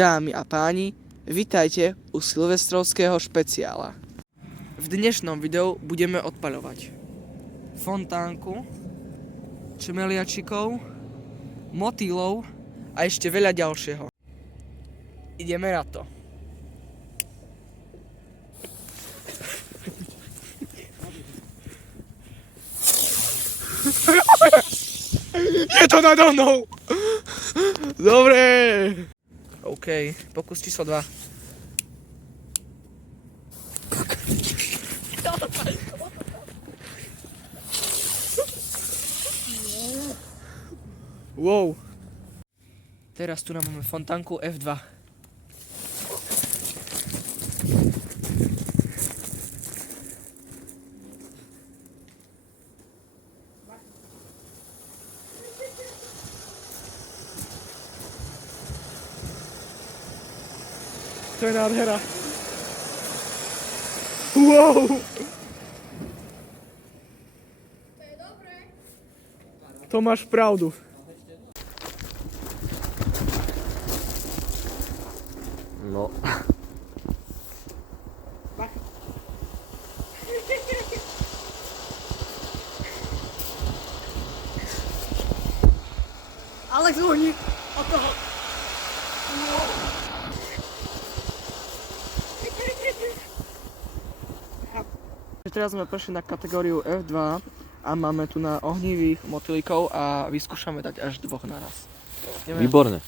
Dámy a páni, vitajte u silvestrovského špeciála. V dnešnom videu budeme odpaľovať fontánku, čmeliačikov, motýlov a ešte veľa ďalšieho. Ideme na to. Je to nado mnou! Dobre! OK, pokus číslo 2. Wow. Teraz tu máme fontánku F2. To je nádhera. Wow. To je dobré. To máš pravdu. No. Alex voní od toho. Teraz sme prešli na kategóriu F2 a máme tu na ohnivých motýlikov a vyskúšame dať až 2 naraz. Výborné.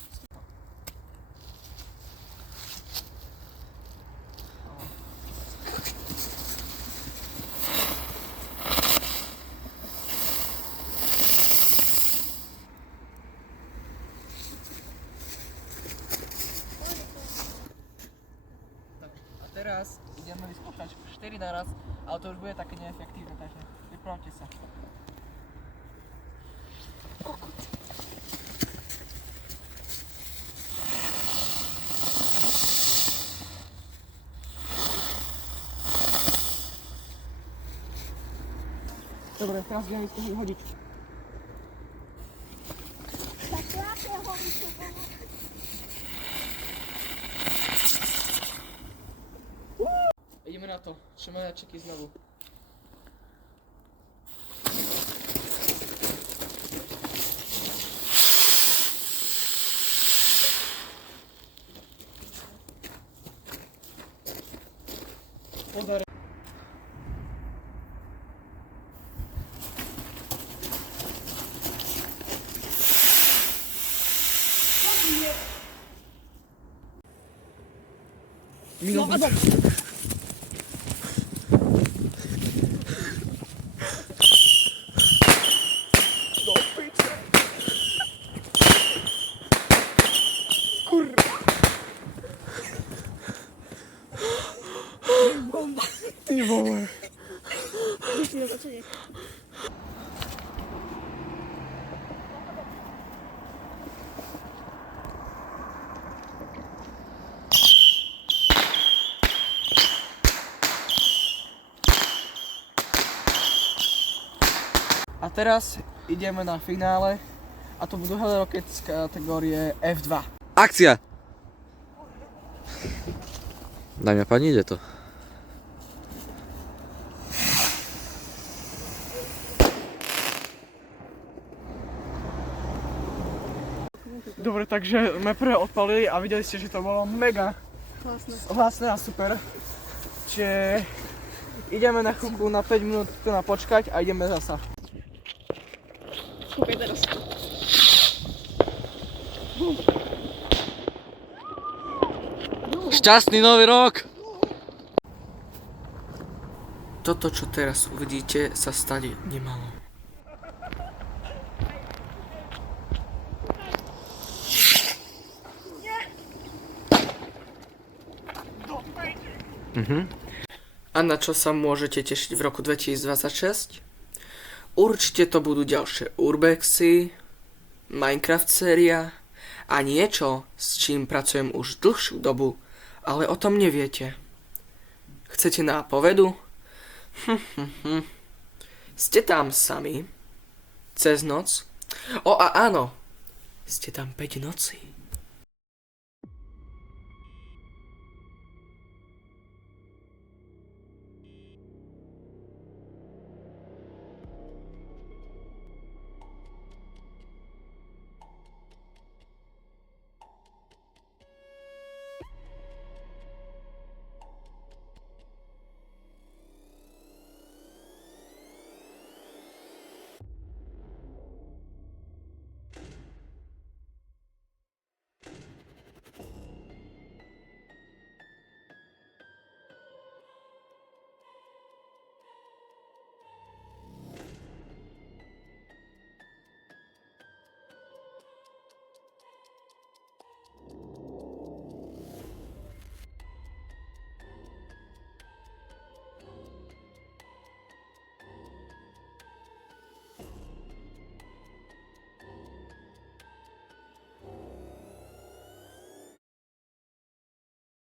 A teraz ideme vyskúšať 4 naraz, ale to už bude také neefektívne, takže vyplavte sa. Dobre, teraz ideme vyskúšať hodiť. Tak lápe ho vysúpala. Ideme na to, čmeliačiky znovu. Podare. Ty vole. Musíme začať. A teraz ideme na finále a to budú Hell Rockets z kategórie F2. Akcia! Dámy a páni, ide to. Dobre, takže sme prvé odpalili a videli ste, že to bolo mega hlasné a super. Čiže ideme na chvíľku, na 5 minút tu na počkať a ideme zasa. Kúkaj teraz. Šťastný nový rok! Toto, čo teraz uvidíte, sa stane nemalo. A na čo sa môžete tešiť v roku 2026? Určite to budú ďalšie urbexy, Minecraft séria a niečo, s čím pracujem už dlhšiu dobu, ale o tom neviete. Chcete nápovedu? Ste tam sami, cez noc. O a áno, ste tam 5 nocí.